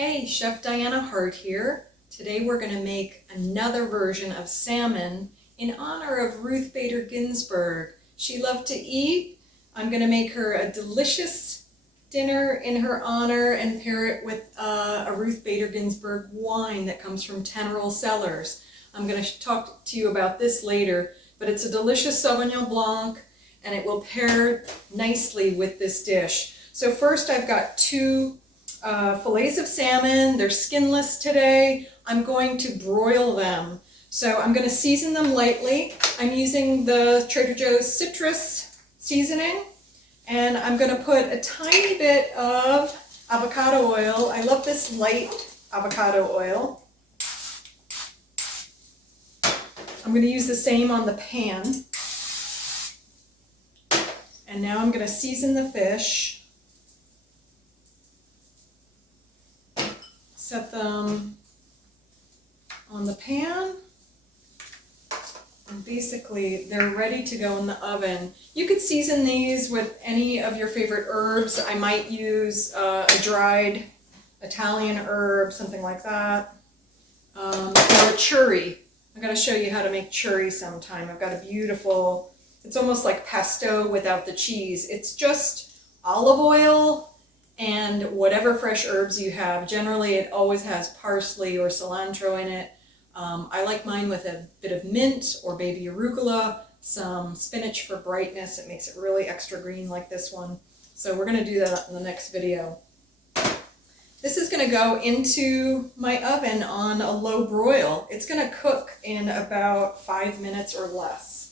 Hey, Chef Diana Hart here. Today we're going to make another version of salmon in honor of Ruth Bader Ginsburg. She loved to eat. I'm going to make her a delicious dinner in her honor and pair it with a Ruth Bader Ginsburg wine that comes from Teneral Cellars. I'm going to talk to you about this later, but it's a delicious Sauvignon Blanc and it will pair nicely with this dish. So first I've got two fillets of salmon. They're skinless today. I'm going to broil them. So I'm going to season them lightly. I'm using the Trader Joe's citrus seasoning, and I'm going to put a tiny bit of avocado oil. I love this light avocado oil. I'm going to use the same on the pan. And now I'm going to season the fish. Set them on the pan, and basically they're ready to go in the oven. You could season these with any of your favorite herbs. I might use a dried Italian herb, something like that, or a churri. I'm going to show you how to make churri sometime. I've got a beautiful, it's almost like pesto without the cheese. It's just olive oil and whatever fresh herbs you have. Generally, it always has parsley or cilantro in it. I like mine with a bit of mint or baby arugula, some spinach for brightness. It makes it really extra green like this one. So we're going to do that in the next video. This is going to go into my oven on a low broil. It's going to cook in about 5 minutes or less.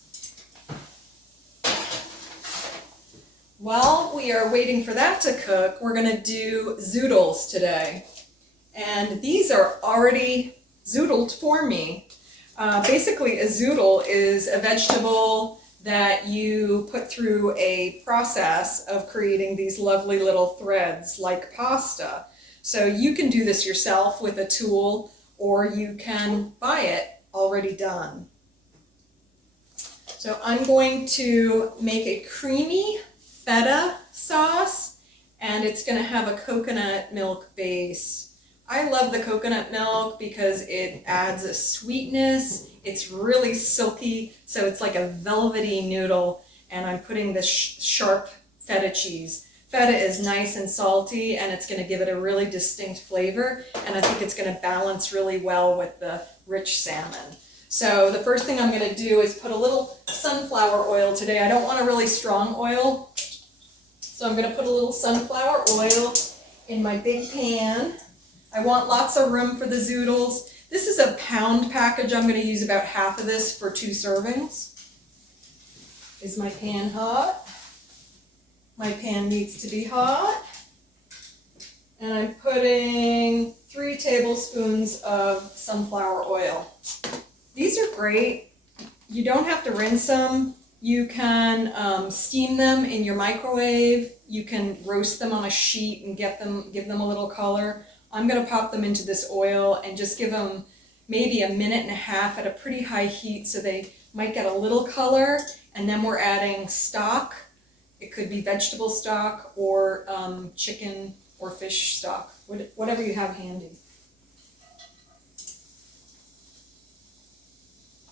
While we are waiting for that to cook, we're going to do zoodles today. And these are already zoodled for me. Basically, a zoodle is a vegetable that you put through a process of creating these lovely little threads like pasta. So you can do this yourself with a tool, or you can buy it already done. So I'm going to make a creamy feta sauce, and it's going to have a coconut milk base. I love the coconut milk because it adds a sweetness. It's really silky, so it's like a velvety noodle, and I'm putting this sharp feta cheese. Feta is nice and salty, and it's going to give it a really distinct flavor, and I think it's going to balance really well with the rich salmon. So the first thing I'm going to do is put a little sunflower oil today. I don't want a really strong oil, so I'm going to put a little sunflower oil in my big pan. I want lots of room for the zoodles. This is a pound package. I'm going to use about half of this for 2 servings. Is my pan hot? My pan needs to be hot. And I'm putting 3 tablespoons of sunflower oil. These are great. You don't have to rinse them. You can steam them in your microwave. You can roast them on a sheet and give them a little color. I'm going to pop them into this oil and just give them maybe a minute and a half at a pretty high heat so they might get a little color. And then we're adding stock. It could be vegetable stock or chicken or fish stock, whatever you have handy.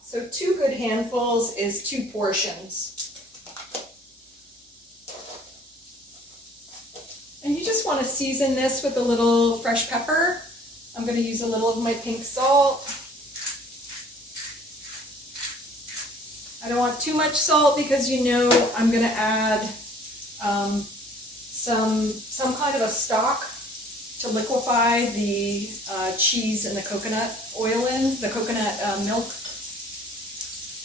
So 2 good handfuls is 2 portions. And you just want to season this with a little fresh pepper. I'm going to use a little of my pink salt. I don't want too much salt because you know I'm going to add some kind of a stock to liquefy the cheese and the coconut oil in, the coconut milk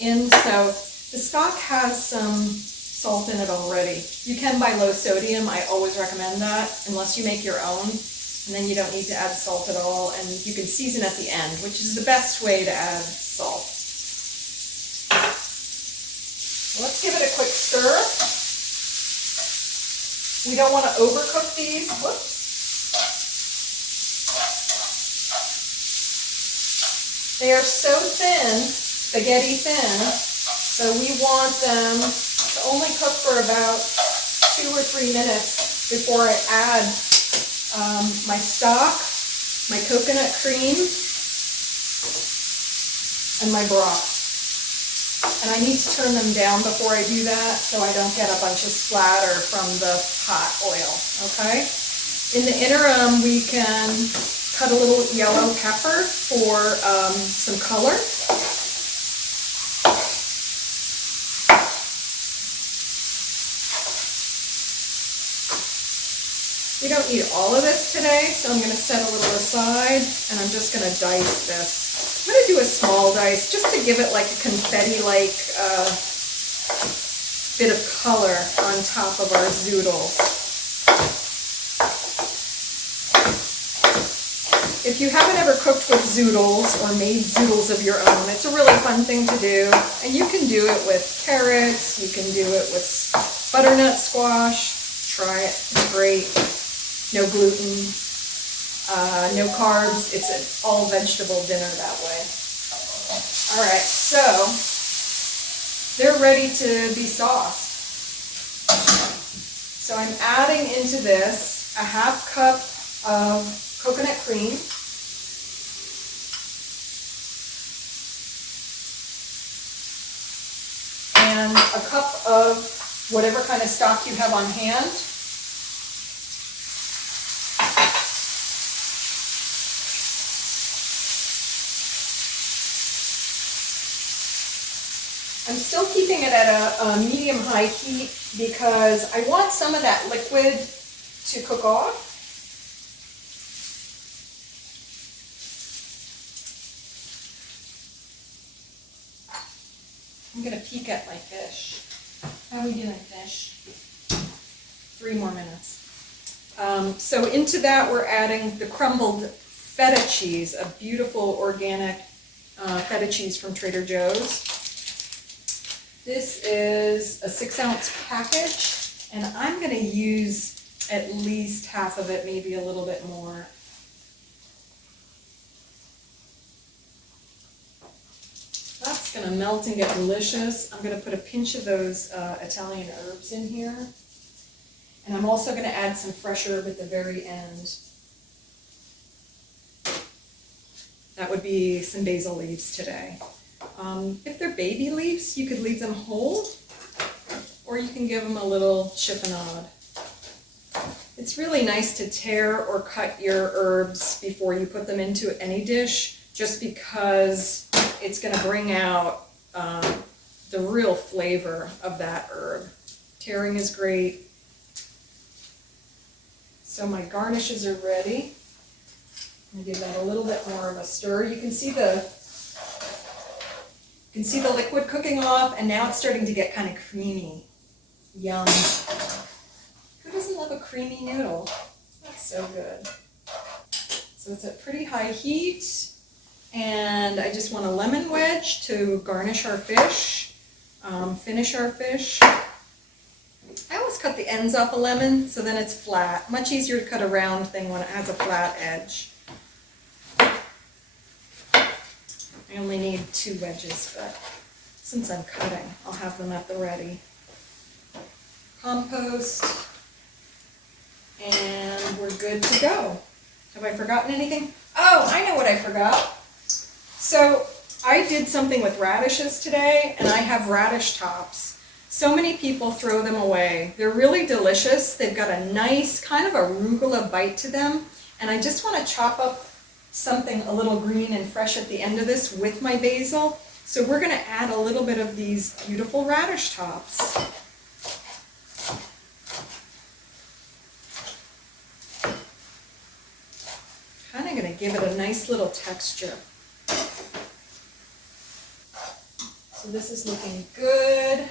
in. So the stock has some salt in it already. You can buy low sodium. I always recommend that unless you make your own, and then you don't need to add salt at all, and you can season at the end, which is the best way to add salt. Let's give it a quick stir. We don't want to overcook these. Whoops. They are so thin, spaghetti thin, so we want them to only cook for about 2 or 3 minutes before I add my stock my coconut cream, and my broth. And I need to turn them down before I do that so I don't get a bunch of splatter from the pot oil, okay? In the interim, we can cut a little yellow pepper for some color. We don't need all of this today, so I'm going to set a little aside, and I'm just going to dice this. I'm going to do a small dice just to give it like a confetti-like bit of color on top of our zoodles. If you haven't ever cooked with zoodles or made zoodles of your own, it's a really fun thing to do. And you can do it with carrots, you can do it with butternut squash. Try it, it's great. No gluten, no carbs. It's an all vegetable dinner that way. All right, so they're ready to be sauced. So I'm adding into this a half cup of coconut cream. And a cup of whatever kind of stock you have on hand. I'm still keeping it at a medium-high heat because I want some of that liquid to cook off. I'm going to peek at my fish. How are we doing, fish? 3 more minutes. So into that we're adding the crumbled feta cheese, a beautiful organic feta cheese from Trader Joe's. This is a 6-ounce package, and I'm going to use at least half of it, maybe a little bit more. That's going to melt and get delicious. I'm going to put a pinch of those Italian herbs in here. And I'm also going to add some fresh herb at the very end. That would be some basil leaves today. If they're baby leaves, you could leave them whole, or you can give them a little chiffonade. It's really nice to tear or cut your herbs before you put them into any dish, just because it's going to bring out the real flavor of that herb. Tearing is great. So my garnishes are ready. I'm going to give that a little bit more of a stir. You can see the liquid cooking off, and now it's starting to get kind of creamy. Yum. Who doesn't love a creamy noodle? That's so good. So it's at pretty high heat, and I just want a lemon wedge to garnish our fish, finish our fish. I always cut the ends off a lemon so then it's flat. Much easier to cut a round thing when it has a flat edge. I only need 2 wedges, but since I'm cutting, I'll have them at the ready. Compost, and we're good to go. Have I forgotten anything? Oh, I know what I forgot. So I did something with radishes today, and I have radish tops. So many people throw them away. They're really delicious. They've got a nice kind of arugula bite to them, and I just want to chop up something a little green and fresh at the end of this with my basil. So we're going to add a little bit of these beautiful radish tops. Kind of going to give it a nice little texture. So this is looking good.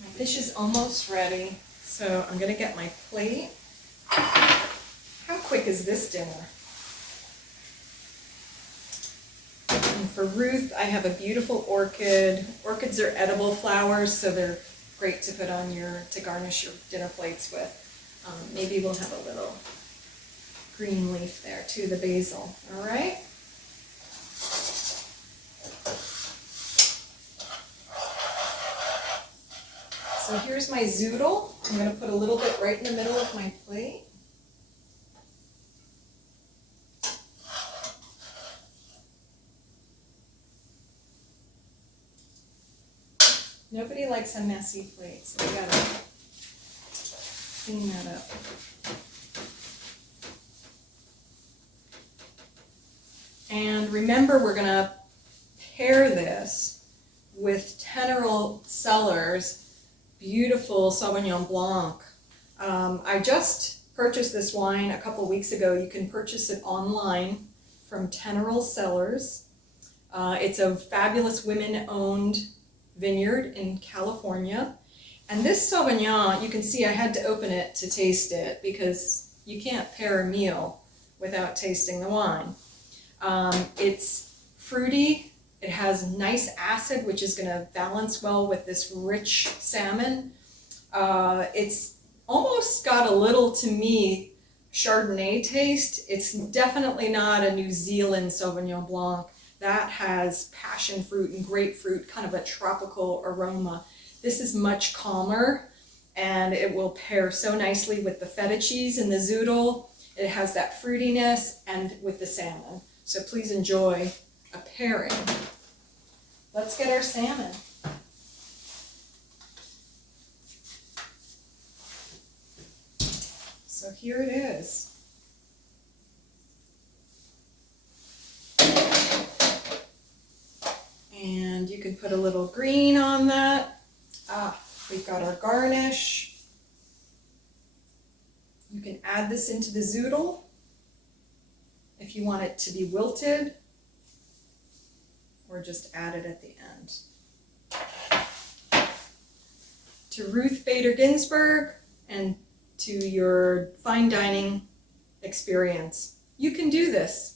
My fish is almost ready. So I'm going to get my plate. How quick is this dinner? And for Ruth, I have a beautiful orchid. Orchids are edible flowers, so they're great to put on to garnish your dinner plates with. Maybe we'll have a little green leaf there too, the basil. All right. So here's my zoodle. I'm going to put a little bit right in the middle of my plate. Nobody likes a messy plate, so we gotta clean that up. And remember, we're gonna pair this with Teneral Cellars beautiful Sauvignon Blanc. I just purchased this wine a couple weeks ago. You can purchase it online from Teneral Cellars. It's a fabulous women-owned vineyard in California. And this Sauvignon, you can see I had to open it to taste it because you can't pair a meal without tasting the wine. It's fruity. It has nice acid, which is going to balance well with this rich salmon. It's almost got a little, to me, Chardonnay taste. It's definitely not a New Zealand Sauvignon Blanc. That has passion fruit and grapefruit, kind of a tropical aroma. This is much calmer, and it will pair so nicely with the feta cheese in the zoodle. It has that fruitiness and with the salmon. So please enjoy a pairing. Let's get our salmon. So here it is. And you can put a little green on that. We've got our garnish. You can add this into the zoodle if you want it to be wilted, or just add it at the end. To Ruth Bader Ginsburg and to your fine dining experience, you can do this.